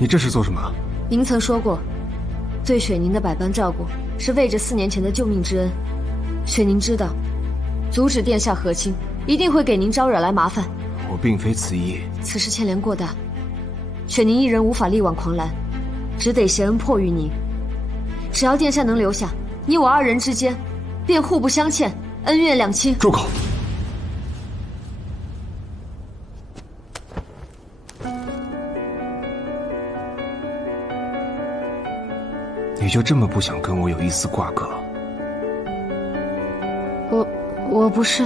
你这是做什么？您曾说过，对雪宁的百般照顾是为着4年前的救命之恩。雪宁知道，阻止殿下和亲，一定会给您招惹来麻烦。我并非此意。此事牵连过大，雪宁一人无法力挽狂澜，只得挟恩迫于您。只要殿下能留下，你我2人之间，便互不相欠，恩怨两清。住口！你就这么不想跟我有一丝瓜葛？我不是。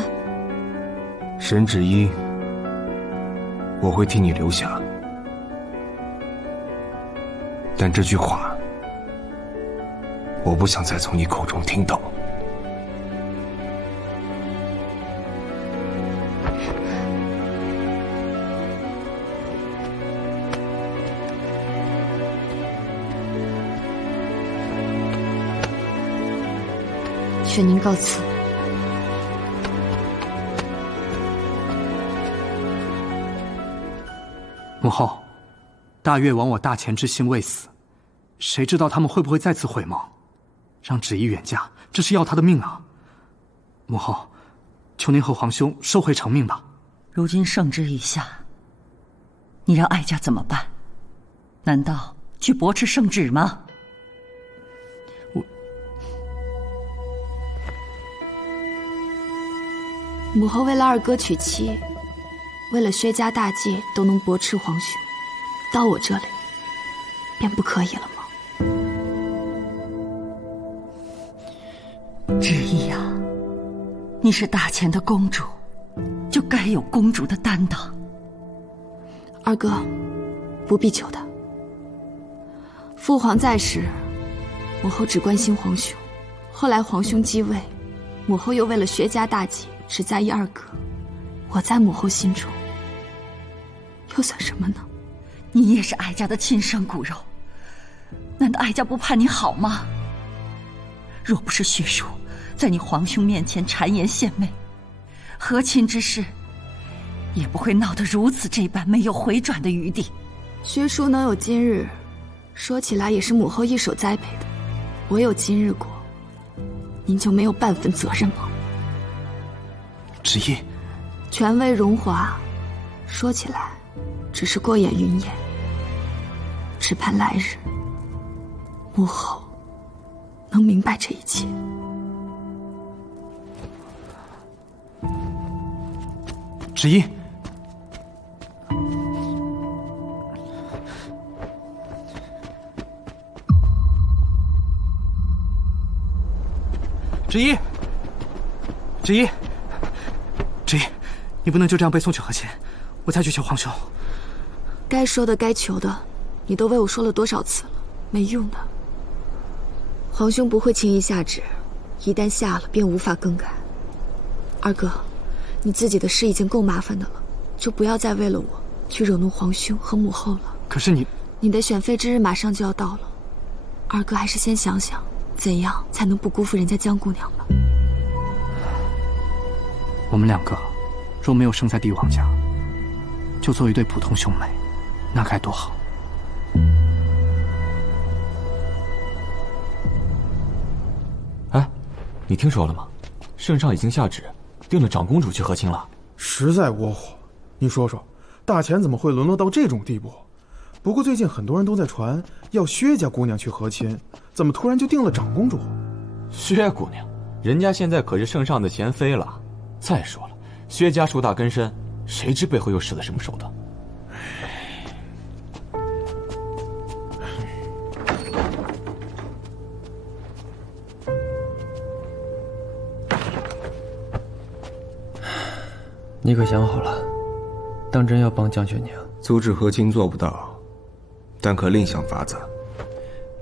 沈芷依，我会替你留下，但这句话，我不想再从你口中听到。雪宁告辞。母后，大越亡我大前之心未死，谁知道他们会不会再次毁盟？让芷依远嫁，这是要他的命啊！母后，求您和皇兄收回成命吧。如今圣旨已下，你让哀家怎么办？难道去驳斥圣旨吗？母后为了二哥娶妻，为了薛家大计都能驳斥皇兄，到我这里便不可以了吗？芷依呀，你是大前的公主，就该有公主的担当。二哥，不必求他。父皇在时，母后只关心皇兄；后来皇兄继位，母后又为了薛家大计只在意二哥。我在母后心中又算什么呢？你也是哀家的亲生骨肉，难道哀家不盼你好吗？若不是薛叔在你皇兄面前谗言献媚，和亲之事也不会闹得如此这般没有回转的余地。薛叔能有今日，说起来也是母后一手栽培的。我有今日过，您就没有半分责任吗？芷依，权位荣华，说起来只是过眼云烟。只盼来日，母后能明白这一切。芷依，芷依，芷依，芷依，你不能就这样被送去和亲，我再去求皇兄。该说的该求的，你都为我说了多少次了，没用的。皇兄不会轻易下旨，一旦下了便无法更改。二哥，你自己的事已经够麻烦的了，就不要再为了我去惹怒皇兄和母后了。可是你的选妃之日马上就要到了，二哥还是先想想怎样才能不辜负人家江姑娘吧。我们2个若没有生在帝王家，就做一对普通兄妹，那该多好。哎，你听说了吗？圣上已经下旨，定了长公主去和亲了。实在窝火，你说说，大钱怎么会沦落到这种地步？不过最近很多人都在传要薛家姑娘去和亲，怎么突然就定了长公主？薛姑娘，人家现在可是圣上的贤妃了。再说了，薛家树大根深，谁知背后又使了什么手段？你可想好了，当真要帮江雪宁？阻止和亲做不到，但可另想法子。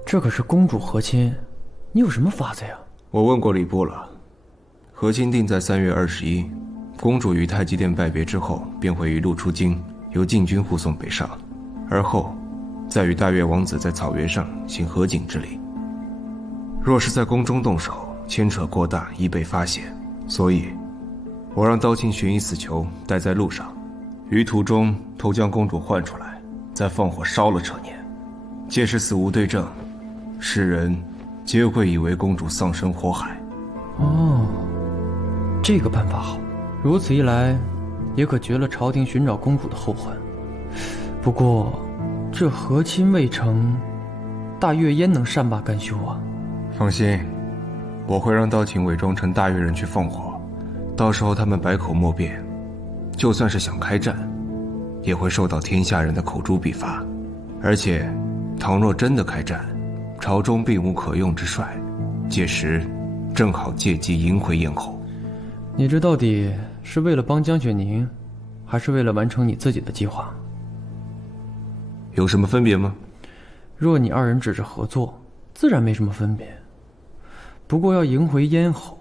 这可是公主和亲，你有什么法子呀？我问过礼部了，和亲定在3月21，公主于太极殿拜别之后，便会一路出京，由禁军护送北上，而后再与大越王子在草原上行合卺之礼。若是在宫中动手，牵扯过大，易被发现，所以我让刀青寻一死囚带在路上，于途中偷将公主换出来，再放火烧了车辇，届时死无对证，世人皆会以为公主丧身火海。哦，这个办法好，如此一来，也可绝了朝廷寻找公主的后患。不过，这和亲未成，大月焉能善罢甘休啊？放心，我会让道情伪装成大越人去放火，到时候他们百口莫辩，就算是想开战，也会受到天下人的口诛笔伐。而且，倘若真的开战，朝中并无可用之帅，届时正好借机迎回咽喉。你这到底是为了帮江雪宁，还是为了完成你自己的计划？有什么分别吗？若你二人只是合作，自然没什么分别。不过要迎回咽喉，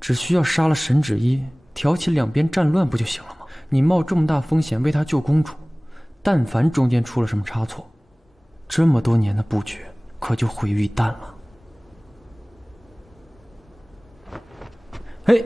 只需要杀了沈芷衣，挑起两边战乱不就行了吗？你冒这么大风险为他救公主，但凡中间出了什么差错，这么多年的布局可就毁于一旦了。嘿，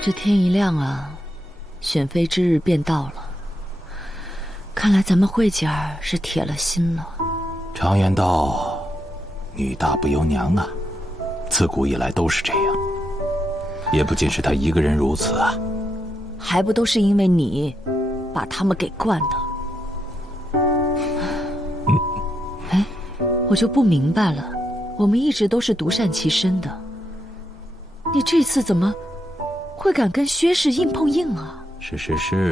这天一亮啊，选妃之日便到了。看来咱们慧姐儿是铁了心了。常言道，女大不由娘啊，自古以来都是这样，也不仅是她一个人如此啊。还不都是因为你，把他们给惯的。哎，我就不明白了，我们一直都是独善其身的，你这次怎么会敢跟薛氏硬碰硬啊？是，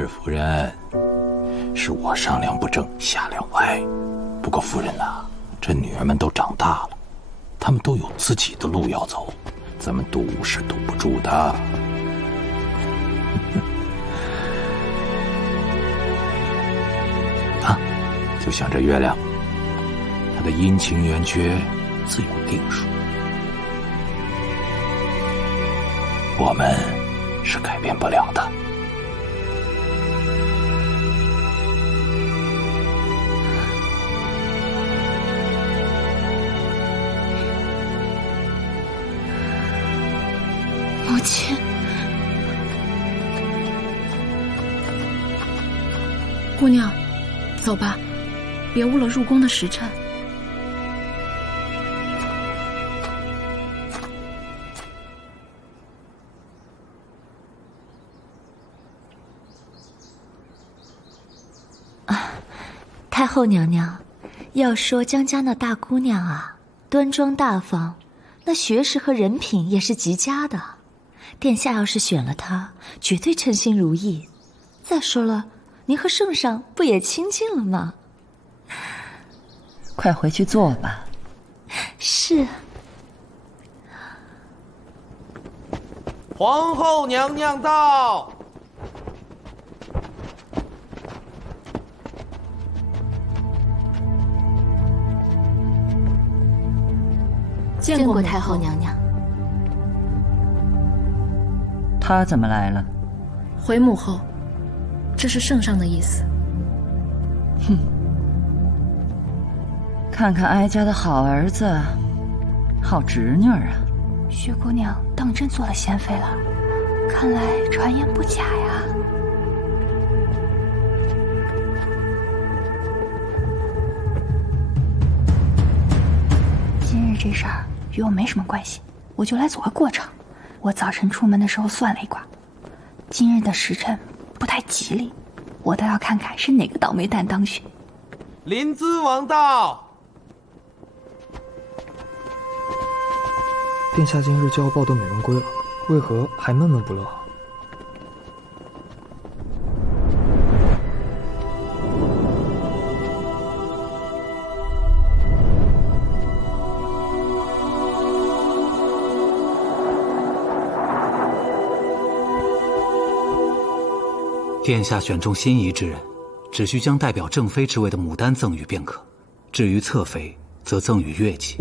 夫人，是我上梁不正下梁歪。不过夫人呐，这女儿们都长大了，她们都有自己的路要走，咱们堵是堵不住的。啊，就像这月亮，它的阴晴圆缺自有定数，我们是改变不了的。母亲，姑娘，走吧，别误了入宫的时辰。太后娘娘，要说江家那大姑娘啊，端庄大方，那学识和人品也是极佳的。殿下要是选了她，绝对称心如意。再说了，您和圣上不也亲近了吗？快回去坐吧。是。皇后娘娘到。见过太后娘娘。她怎么来了？回母后，这是圣上的意思。哼，看看哀家的好儿子，好侄女儿啊！薛姑娘当真做了贤妃了，看来传言不假呀。今日这事儿与我没什么关系，我就来走个过场。我早晨出门的时候算了一卦，今日的时辰不太吉利，我倒要看看是哪个倒霉蛋当选。临淄王到。殿下今日就要抱得美人归了，为何还闷闷不乐？殿下选中心仪之人，只需将代表正妃之位的牡丹赠予便可。至于侧妃，则赠予乐器。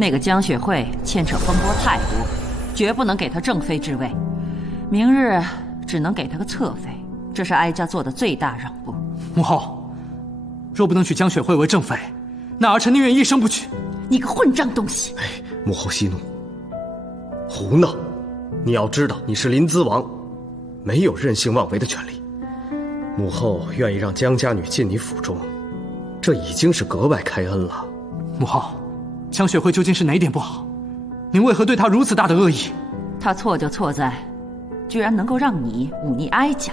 那个江雪慧牵扯风波太多，绝不能给她正妃之位。明日只能给她个侧妃，这是哀家做的最大让步。母后，若不能娶江雪慧为正妃，那儿臣宁愿一生不娶。你个混账东西！母后息怒，胡闹！你要知道，你是临淄王，没有任性妄为的权利。母后愿意让江家女进你府中，这已经是格外开恩了。母后，江雪慧究竟是哪点不好？您为何对她如此大的恶意？她错就错在，居然能够让你忤逆哀家。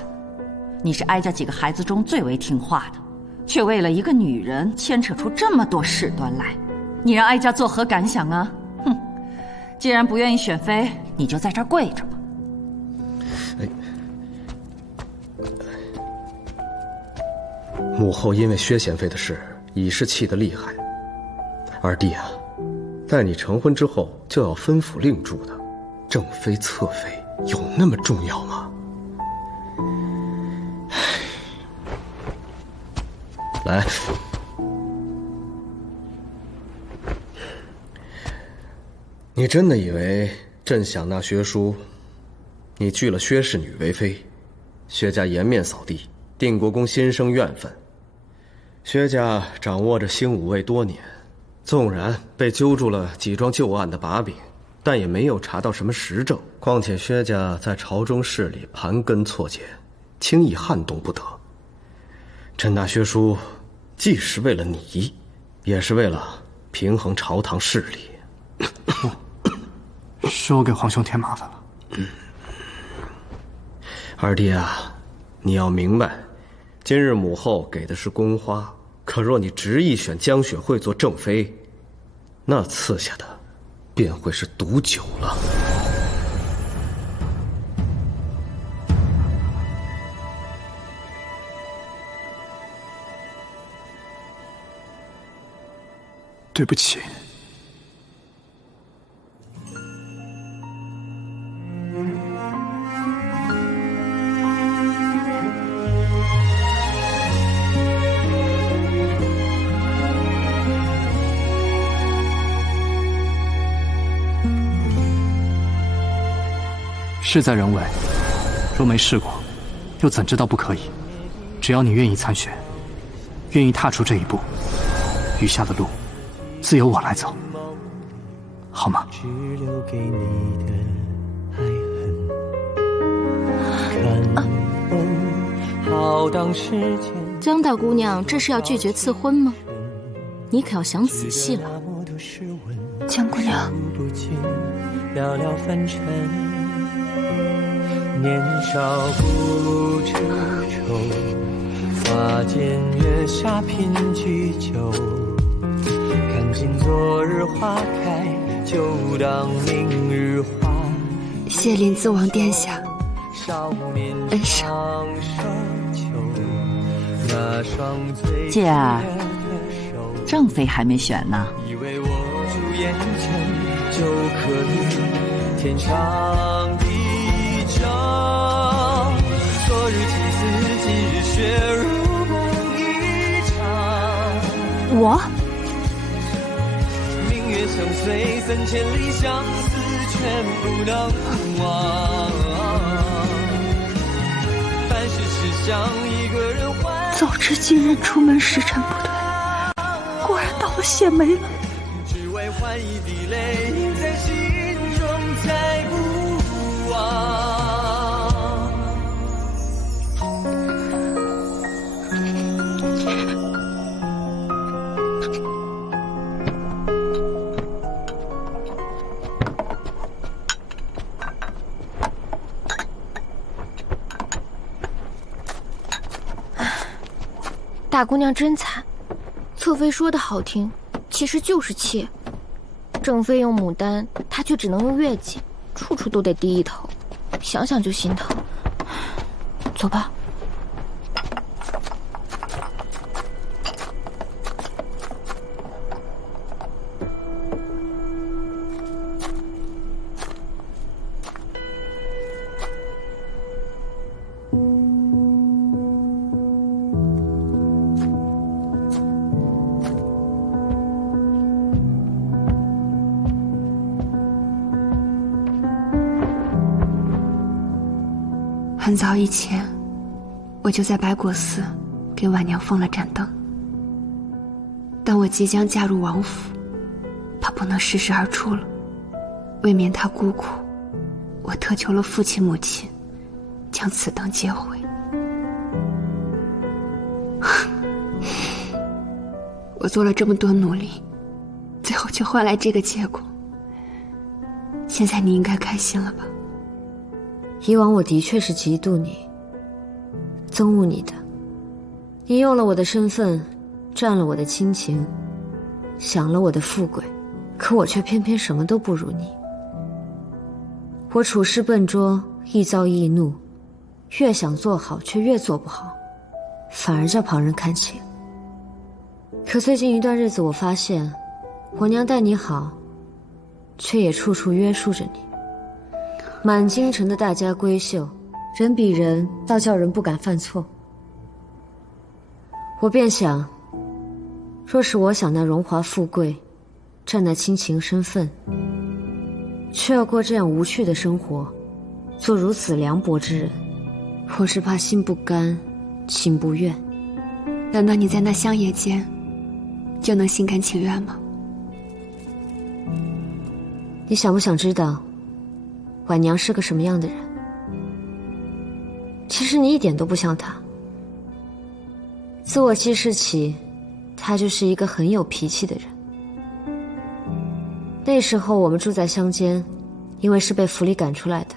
你是哀家几个孩子中最为听话的，却为了一个女人牵扯出这么多事端来，你让哀家作何感想啊？哼！既然不愿意选妃，你就在这儿跪着吧。母后因为薛贤妃的事已是气得厉害。二弟啊，待你成婚之后就要分府令住的，正妃侧妃有那么重要吗？来，你真的以为朕想纳薛叔，你拒了薛氏女为妃，薛家颜面扫地，定国公心生怨愤。薛家掌握着兴武卫多年，纵然被揪住了几桩旧案的把柄，但也没有查到什么实证。况且薛家在朝中势力盘根错节，轻易撼动不得。朕纳薛叔，既是为了你，也是为了平衡朝堂势力。是我给皇兄添麻烦了。二弟啊，你要明白，今日母后给的是宫花，可若你执意选江雪慧做正妃，那赐下的便会是毒酒了。对不起。事在人为，若没试过，又怎知道不可以？只要你愿意参选，愿意踏出这一步，余下的路自由我来走，好吗？江大姑娘，这是要拒绝赐婚吗？你可要想仔细了。江姑娘，年少不知愁，花间月下品居酒。看尽昨日花开，就当明日花。谢临淄王殿下恩赏。姐儿，正妃还没选呢。以为我住眼前就可以天长地久。昨日情丝，今日血如梦一场。我明月相随三千里，相思全不能忘。半世痴香一个人还。早知今日出门时辰不对，果然到了谢梅了。只为换一滴泪，印在心中再不忘。大姑娘真惨，侧妃说的好听，其实就是妾。正妃用牡丹，她却只能用月季，处处都得低一头，想想就心疼。走吧。很早以前，我就在白果寺给婉娘封了盏灯。当我即将嫁入王府，她不能适时而出了，为免她孤苦，我特求了父亲母亲，将此灯接回。我做了这么多努力，最后却换来这个结果。现在你应该开心了吧？以往我的确是嫉妒你，憎恶你的。你用了我的身份，占了我的亲情，享了我的富贵，可我却偏偏什么都不如你。我处事笨拙，易躁易怒，越想做好却越做不好，反而叫旁人看清。可最近一段日子，我发现我娘待你好，却也处处约束着你。满京城的大家闺秀，人比人，倒叫人不敢犯错。我便想，若是我想那荣华富贵，占那亲情身份，却要过这样无趣的生活，做如此凉薄之人，我只怕心不甘，情不愿。难道你在那乡野间，就能心甘情愿吗？你想不想知道婉娘是个什么样的人？其实你一点都不像她。自我记事起，她就是一个很有脾气的人。那时候我们住在乡间，因为是被府里赶出来的，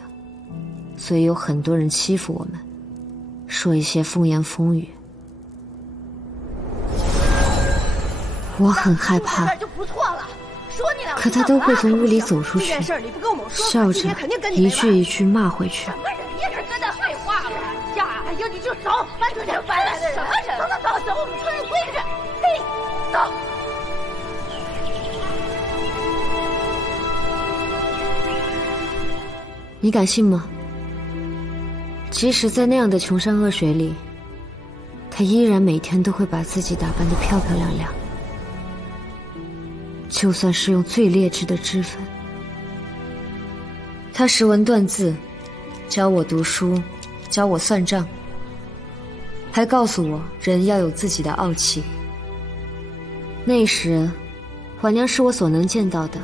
所以有很多人欺负我们，说一些风言风语。我很害怕，可他都会从屋里走出去，笑着一句一句骂回去。什么人也是真的废话了呀！哎呀，你就走，搬出去，搬来的人，什么人？走，我们出去规矩。嘿，走。你敢信吗？即使在那样的穷山恶水里，他依然每天都会把自己打扮得漂漂亮亮。就算是用最劣质的脂粉，他识文断字，教我读书，教我算账，还告诉我人要有自己的傲气。那时，婉娘是我所能见到的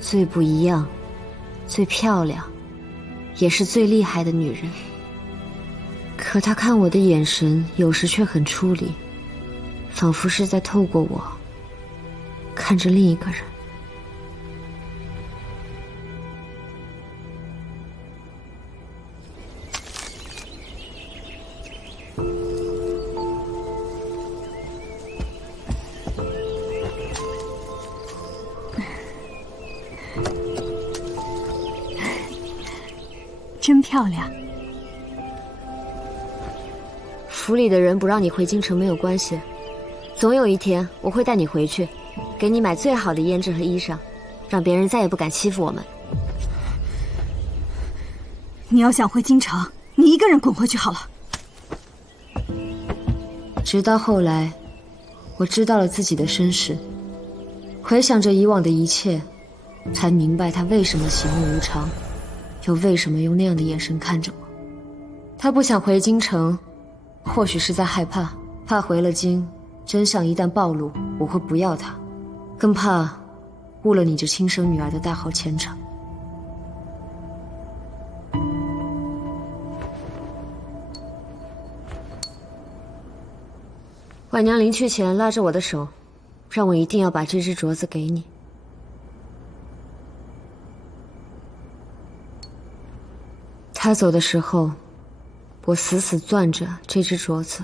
最不一样、最漂亮，也是最厉害的女人。可她看我的眼神有时却很出离，仿佛是在透过我看着另一个人。真漂亮。府里的人不让你回京城没有关系，总有一天我会带你回去，给你买最好的胭脂和衣裳，让别人再也不敢欺负我们。你要想回京城，你一个人滚回去好了。直到后来，我知道了自己的身世，回想着以往的一切，才明白他为什么喜怒无常，又为什么用那样的眼神看着我。他不想回京城，或许是在害怕，怕回了京，真相一旦暴露，我会不要他，更怕误了你这亲生女儿的大好前程。婉娘临去前拉着我的手，让我一定要把这只镯子给你。她走的时候，我死死攥着这只镯子，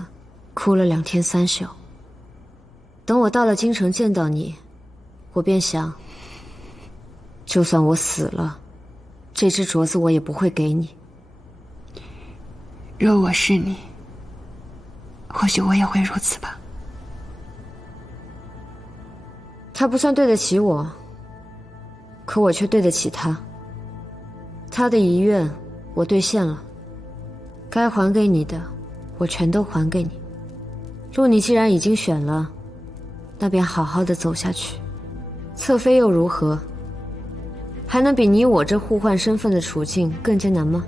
哭了2天3宿。等我到了京城见到你，我便想，就算我死了，这只镯子我也不会给你。若我是你，或许我也会如此吧。他不算对得起我，可我却对得起他。他的遗愿我兑现了，该还给你的我全都还给你。路你既然已经选了，那便好好的走下去。侧妃又如何？还能比你我这互换身份的处境更艰难吗？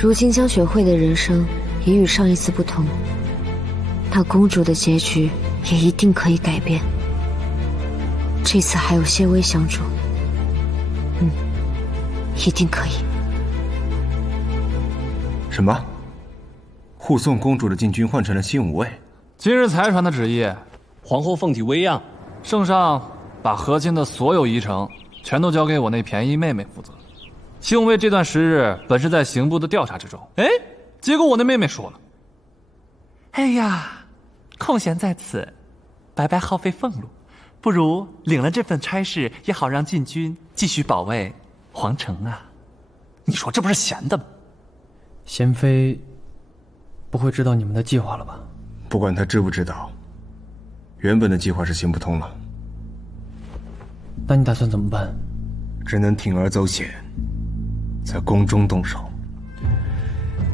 如今江雪慧的人生也与上一次不同，那公主的结局也一定可以改变。这次还有些微相助，一定可以。什么？护送公主的禁军换成了新五卫？今日才传的旨意，皇后凤体微恙，圣上把和亲的所有仪程全都交给我那便宜妹妹负责。新五卫这段时日本是在刑部的调查之中，结果我那妹妹说了：“哎呀，空闲在此，白白耗费俸禄，不如领了这份差事，也好让禁军继续保卫皇城啊。”你说这不是闲的吗？贤妃不会知道你们的计划了吧？不管她知不知道，原本的计划是行不通了。那你打算怎么办？只能铤而走险，在宫中动手。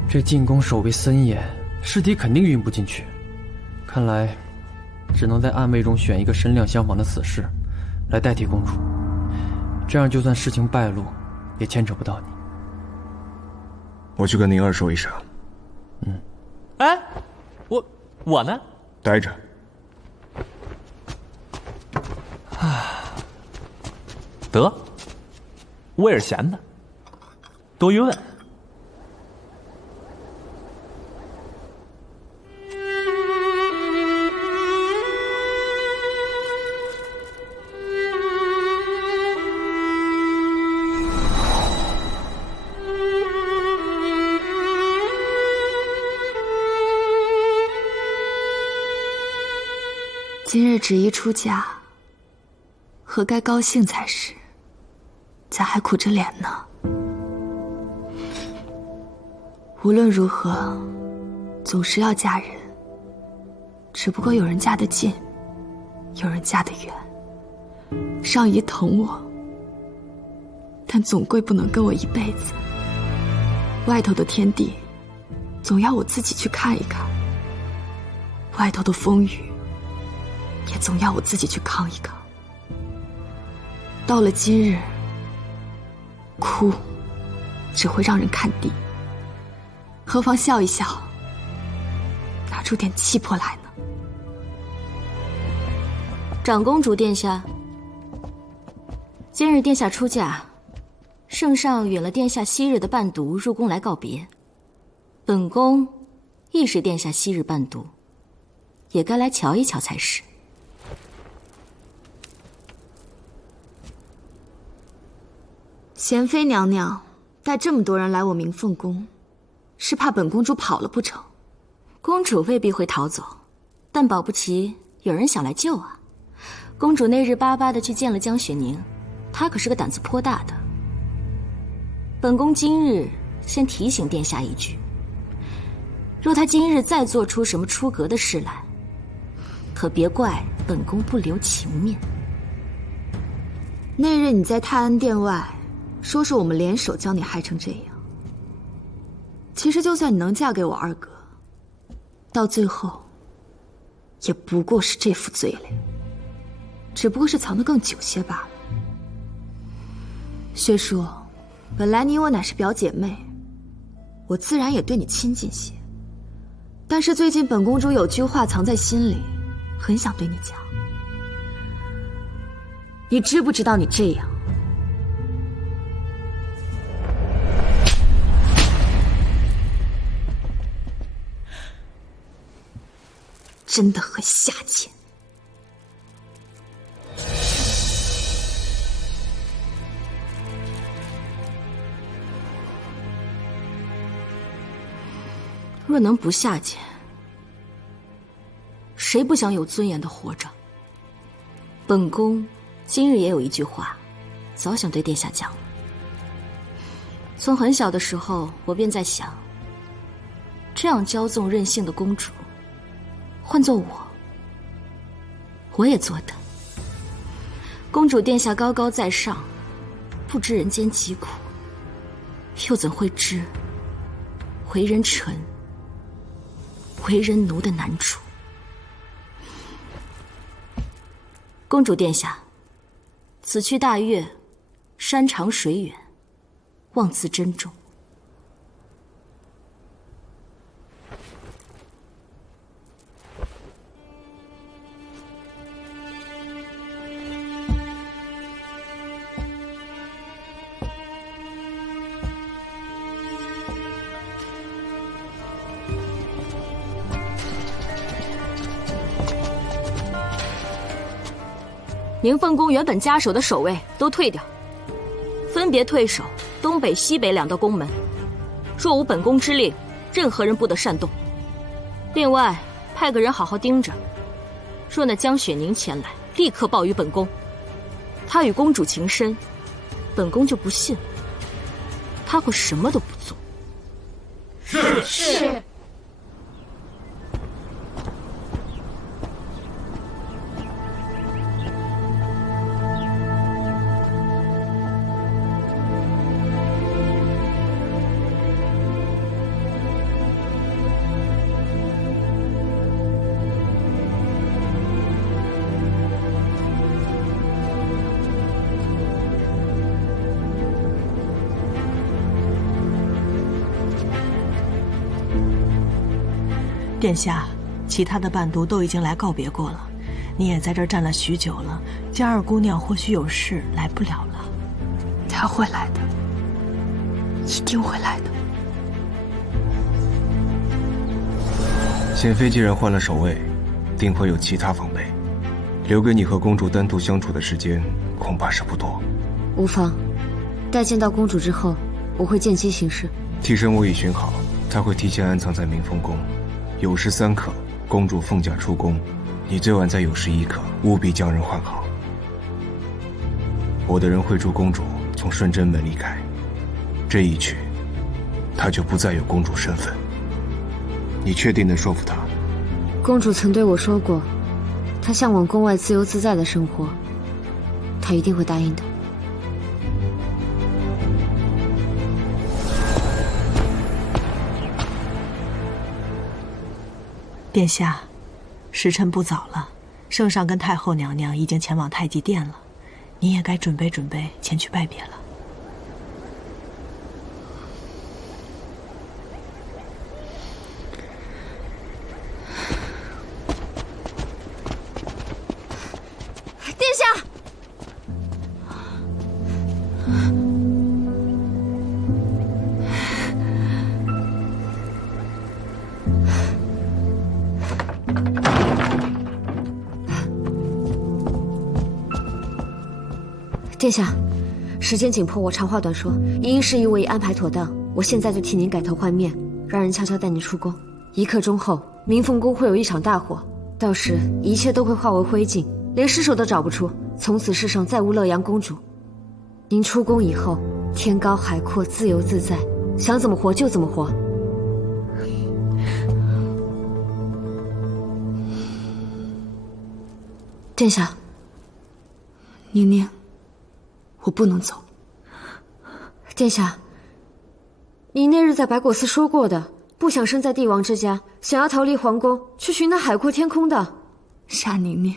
这进宫守卫森严，尸体肯定运不进去。看来，只能在暗卫中选一个身量相仿的死士，来代替公主。这样，就算事情败露，也牵扯不到你。我去跟宁儿说一声。哎，我呢？待着。得，魏尔闲的，多余问。今日旨意出嫁，何该高兴才是？咋还苦着脸呢？无论如何，总是要嫁人。只不过有人嫁得近，有人嫁得远。上姨疼我，但总归不能跟我一辈子。外头的天地，总要我自己去看一看；外头的风雨，也总要我自己去扛一扛。到了今日，哭只会让人看低，何妨笑一笑，拿出点气魄来呢？长公主殿下，今日殿下出嫁，圣上允了殿下昔日的伴读入宫来告别。本宫亦是殿下昔日伴读，也该来瞧一瞧才是。贤妃娘娘带这么多人来我明凤宫，是怕本公主跑了不成？公主未必会逃走，但保不齐有人想来救啊。公主那日巴巴的去见了江雪宁，她可是个胆子颇大的。本宫今日先提醒殿下一句，若她今日再做出什么出格的事来，可别怪本宫不留情面。那日你在泰安殿外说是我们联手将你害成这样，其实就算你能嫁给我二哥，到最后也不过是这副嘴脸，只不过是藏得更久些罢了。薛叔，本来你我乃是表姐妹，我自然也对你亲近些。但是最近本公主有句话藏在心里，很想对你讲。你知不知道你这样真的很下贱？若能不下贱，谁不想有尊严的活着？本宫今日也有一句话，早想对殿下讲了。从很小的时候，我便在想，这样骄纵任性的公主，换做我也做的。公主殿下高高在上，不知人间疾苦，又怎会知为人臣、为人奴的难处？公主殿下，此去大悦，山长水远，望自珍重。明凤宫原本家守的守卫都退掉，分别退守东北、西北两道宫门。若无本宫之令，任何人不得擅动。另外，派个人好好盯着，若那江雪宁前来，立刻报与本宫。他与公主情深，本宫就不信他会什么都不做。是。殿下，其他的伴读都已经来告别过了，你也在这儿站了许久了，江二姑娘或许有事来不了了。她会来的，一定会来的。显妃既然换了守卫，定会有其他防备，留给你和公主单独相处的时间恐怕是不多。无妨，待见到公主之后，我会见机行事。替身我已寻好，她会提前安藏在明凤宫。酉时3刻，公主凤驾出宫，你最晚在酉时1刻，务必将人换好。我的人会助公主从顺贞门离开，这一去，她就不再有公主身份。你确定能说服她？公主曾对我说过，她向往宫外自由自在的生活，她一定会答应的。殿下，时辰不早了，圣上跟太后娘娘已经前往太极殿了，你也该准备准备前去拜别了。殿下，殿下，时间紧迫，我长话短说。一应事宜我已安排妥当，我现在就替您改头换面，让人悄悄带您出宫。1刻钟后，明凤宫会有一场大火，到时一切都会化为灰烬，连尸首都找不出，从此世上再无乐阳公主。您出宫以后，天高海阔，自由自在，想怎么活就怎么活。殿下，宁宁，我不能走。殿下，你那日在白果寺说过的，不想生在帝王之家，想要逃离皇宫，去寻那海阔天空的。傻宁宁，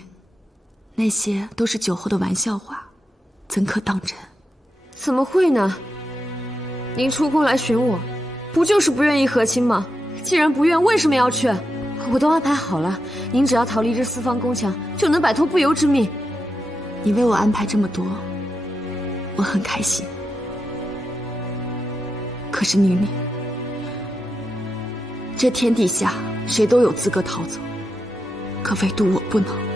那些都是酒后的玩笑话，怎可当真？怎么会呢？您出宫来寻我，不就是不愿意和亲吗？既然不愿，为什么要去？我都安排好了，您只要逃离这四方宫墙，就能摆脱不由之命。你为我安排这么多，我很开心。可是宁宁，这天底下谁都有资格逃走，可唯独我不能。